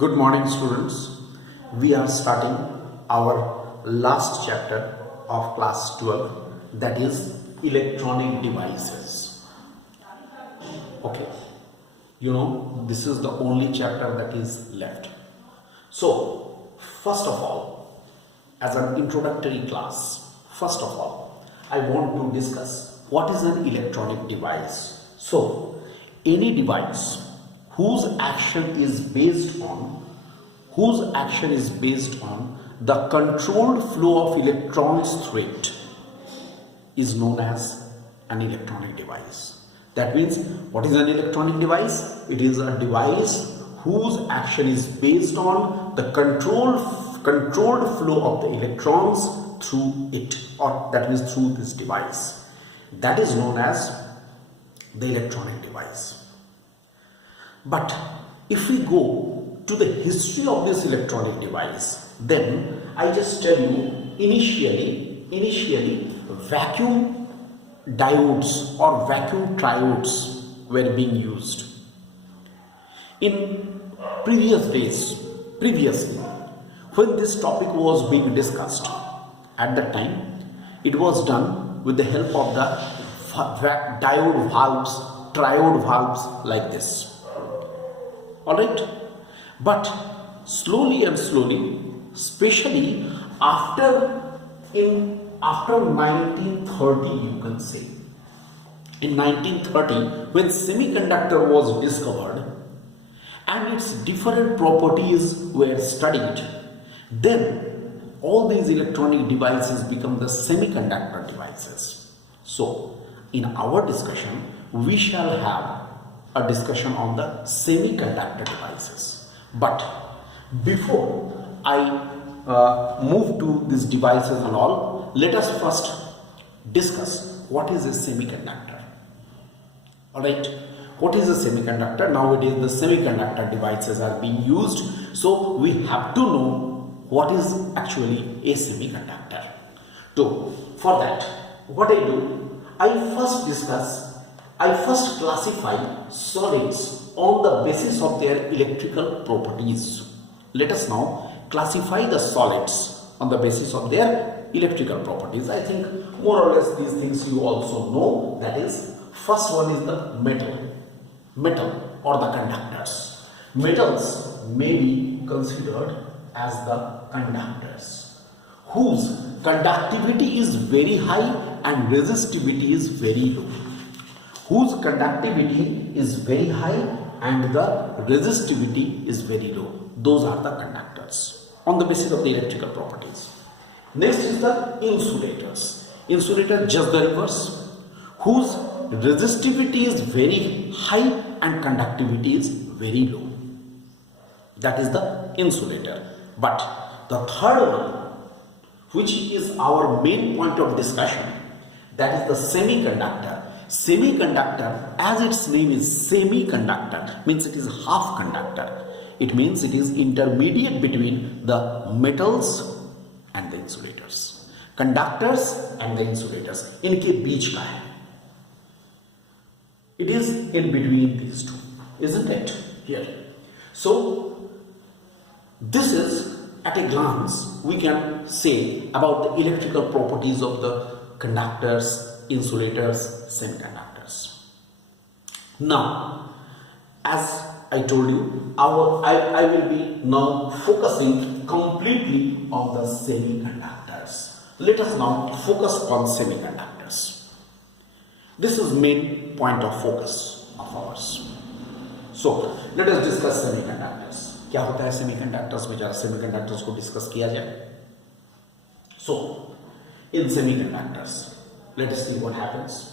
Good morning, students. We are starting our last chapter of class 12, that is electronic devices. Okay, this is the only chapter that is left. So, first of all, as an introductory class, I want to discuss what is an electronic device. So, any device whose action is based on the controlled flow of electrons through it is known as an electronic device. That means, what is an electronic device? It is a device whose action is based on the controlled flow of the electrons through it, or that means through this device. That is known as the electronic device. But if we go to the history of this electronic device, then I just tell you initially vacuum diodes or vacuum triodes were being used. In previously, when this topic was being discussed, at that time it was done with the help of the diode valves, triode valves like this. Alright, but slowly, especially after 1930, you can say, in 1930, when semiconductor was discovered and its different properties were studied, then all these electronic devices become the semiconductor devices. So, in our discussion, we shall have a discussion on the semiconductor devices. But before I move to these devices and all, let us first discuss what is a semiconductor. Alright, what is a semiconductor? Nowadays the semiconductor devices are being used, so we have to know what is actually a semiconductor. So for that, what I do, I first classify solids on the basis of their electrical properties. Let us now classify the solids on the basis of their electrical properties. I think more or less these things you also know. That is, first one is the metal or the conductors. Metals may be considered as the conductors whose conductivity is very high and resistivity is very low. Whose conductivity is very high and the resistivity is very low. Those are the conductors on the basis of the electrical properties. Next is the insulators. Insulator just the reverse, whose resistivity is very high and conductivity is very low. That is the insulator. But the third one, which is our main point of discussion, that is the semiconductor. Semiconductor, as its name is semiconductor, means it is half conductor. It means it is intermediate between the metals and the insulators. Conductors and the insulators. इनके बीच का है. It is in between these two, isn't it? Here. So, this is at a glance we can say about the electrical properties of the conductors, insulators, semiconductors. Now, as I told you, I will be now focusing completely on the semiconductors. Let us now focus on semiconductors. This is main point of focus of ours. So, let us discuss semiconductors. क्या होता है semiconductors में? जरा semiconductors को discuss किया जाए. So, in semiconductors, let us see what happens.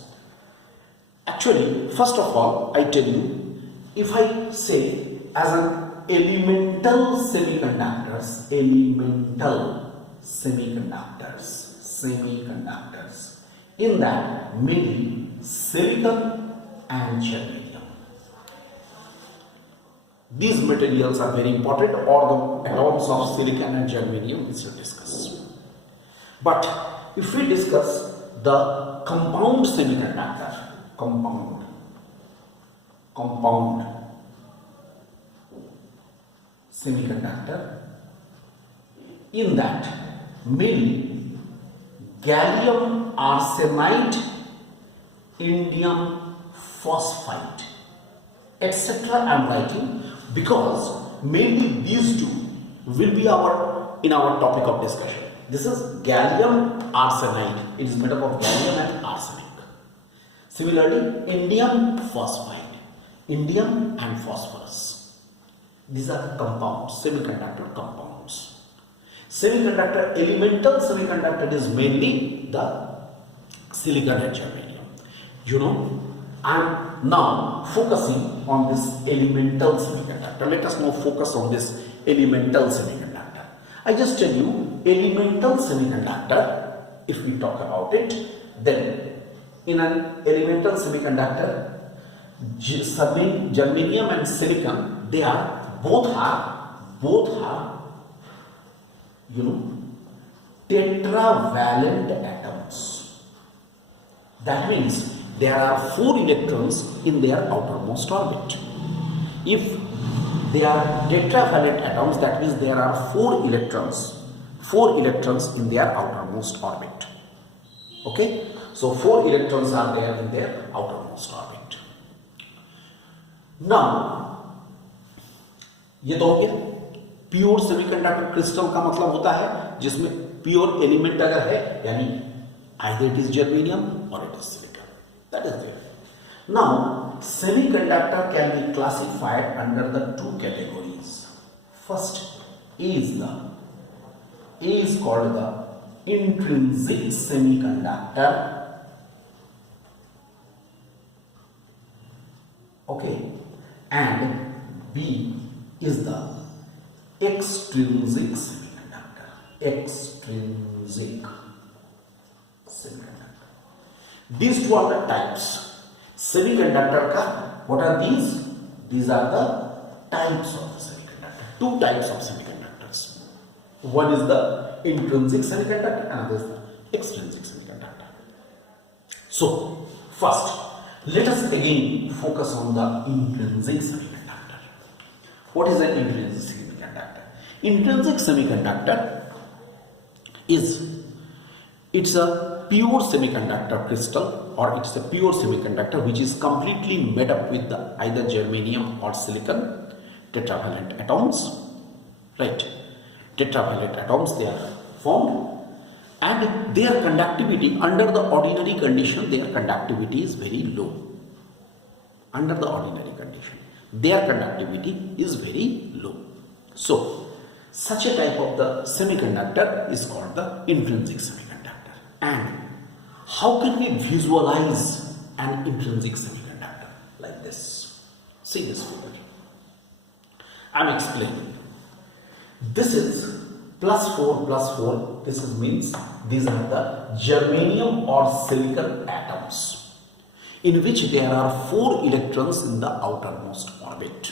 Actually, first of all, I tell you, if I say as an elemental semiconductors, in that mainly silicon and germanium. These materials are very important, or the atoms of silicon and germanium we shall discuss. But if we discuss the compound semiconductor, compound semiconductor, in that mainly gallium arsenide, indium phosphide, etc. I am writing because mainly these two will be in our topic of discussion. This is gallium arsenide. It is made up of gallium and arsenic. Similarly, indium phosphide, indium and phosphorus. These are compounds, semiconductor compounds. Semiconductor, elemental semiconductor is mainly the silicon and germanium. You know, I am now focusing on this elemental semiconductor. Let us now focus on this elemental semiconductor. I just tell you, elemental semiconductor, if we talk about it, then in an elemental semiconductor, germanium and silicon, they are both have tetravalent atoms. That means there are 4 electrons in their outermost orbit. If they are tetravalent atoms, that means there are 4 electrons in their outermost orbit. Okay, so 4 electrons are there in their outermost orbit. Now ये तो हो गया pure semiconductor crystal का मतलब होता है जिसमें pure element अगर है, यानी either it is germanium or it is silicon. That is there. Now semiconductor can be classified under the 2 categories. First is called the intrinsic semiconductor. Okay, and B is the extrinsic semiconductor. Extrinsic semiconductor. These two are the types. Semiconductor ka, what are these? These are the types of the semiconductor. 2 types of semiconductors. One is the intrinsic semiconductor, and another is the extrinsic semiconductor. So, first, let us again focus on the intrinsic semiconductor. What is an intrinsic semiconductor? Intrinsic semiconductor it's a pure semiconductor crystal, or it's a pure semiconductor which is completely made up with either germanium or silicon tetravalent atoms, right? Tetravalent atoms, they are formed, and their conductivity under the ordinary condition, their conductivity is very low. Under the ordinary condition, their conductivity is very low. So such a type of the semiconductor is called the intrinsic semiconductor. And how can we visualize an intrinsic semiconductor like this? See this figure. I am explaining. This is +4+4. This means these are the germanium or silicon atoms, in which there are 4 electrons in the outermost orbit.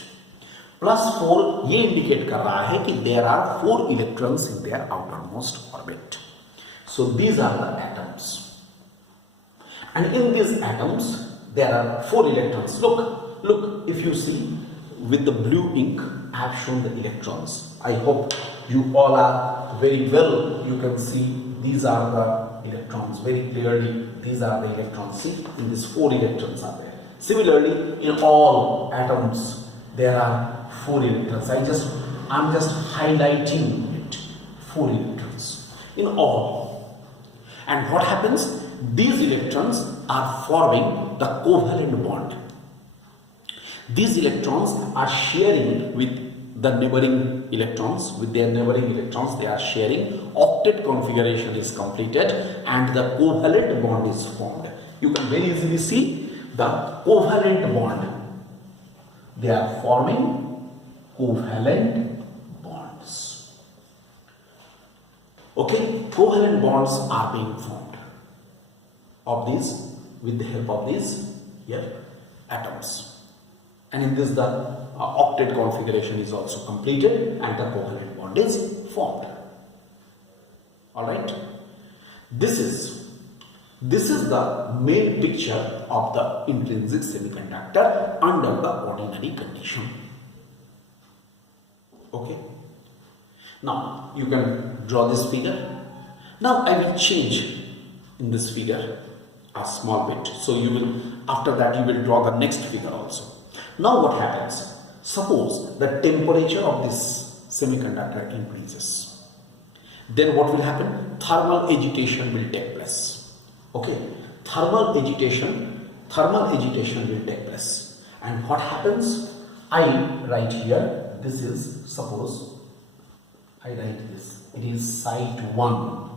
+4 ये indicate कर रहा है कि there are 4 electrons in their outermost orbit. So these are the atoms, and in these atoms there are 4 electrons. Look, if you see with the blue ink, I have shown the electrons. I hope you all are very well. You can see these are the electrons very clearly. These are the electrons. See, in these 4 electrons are there. Similarly, in all atoms there are 4 electrons. I'm just highlighting it. 4 electrons in all. And what happens? These electrons are forming the covalent bond. These electrons are sharing with the neighboring electrons. With their neighboring electrons, they are sharing. Octet configuration is completed and the covalent bond is formed. You can very easily see the covalent bond. They are forming covalent bonds. Okay, covalent bonds are being formed of these with the help of these atoms. And in this the octet configuration is also completed and the covalent bond is formed. Alright, this is the main picture of the intrinsic semiconductor under the ordinary condition. Okay. Now you can draw this figure. Now I will change in this figure a small bit. So you will, after that you will draw the next figure also. Now what happens? Suppose the temperature of this semiconductor increases. Then what will happen? Thermal agitation will take place. Okay. Thermal agitation will take place. And what happens? I write here, this is, suppose I write this, it is site 1.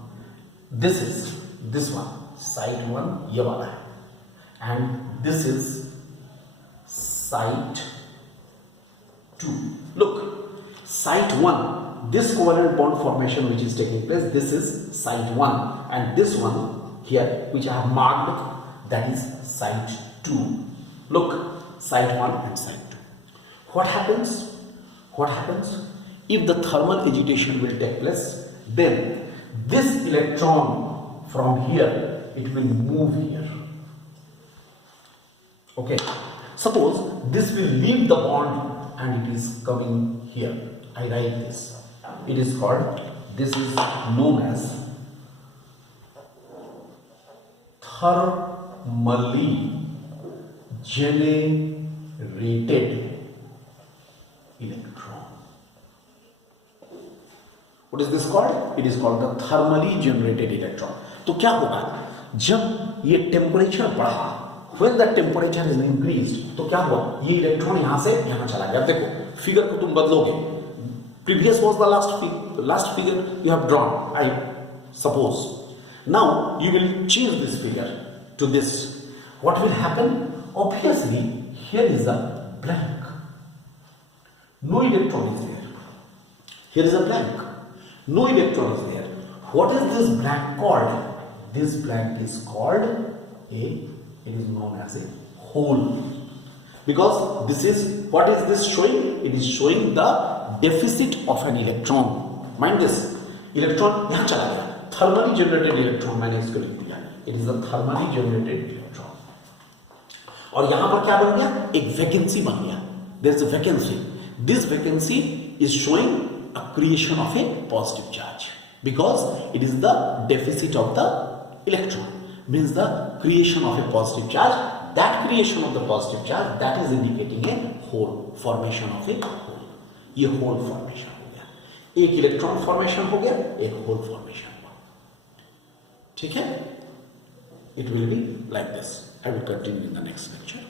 This is this one, site 1 ये वाला है, and this is site 2. Look, site 1, this covalent bond formation which is taking place, this is site 1, and this one here which I have marked, that is site 2. Look, site 1 and site 2. What happens? What happens? If the thermal agitation will take place, then this electron from here, it will move here. Okay. Suppose this will leave the bond and it is coming here. I write this. It is called, this is known as thermally generated electron. What is this called? It is called the thermally generated electron. तो क्या होगा जब ये temperature बढ़ा, when the temperature is increased, तो क्या हुआ, ये इलेक्ट्रॉन यहाँ से यहाँ चला गया. देखो फिगर को तुम बदलोगे. Previous was the last figure you have drawn, I suppose. Now you will change this figure to this. What will happen? Obviously here is a blank. No electron is there. Here is a blank. No electron is there. What is this blank called? This blank is called it is known as a hole. Because this is, what is this showing? It is showing the deficit of an electron. Mind this, electron यहाँ चला गया. Thermally generated electron मैंने इसको लिख दिया. It is a thermally generated electron. और यहाँ पर क्या बन गया? एक vacancy बन गया. There is a vacancy. This vacancy is showing a creation of a positive charge because it is the deficit of the electron, means the creation of a positive charge. That creation of the positive charge, that is indicating a hole, formation of a hole. ये hole formation हो गया. एक electron formation हो गया, एक hole formation हुआ. ठीक है? It will be like this. I will continue in the next lecture.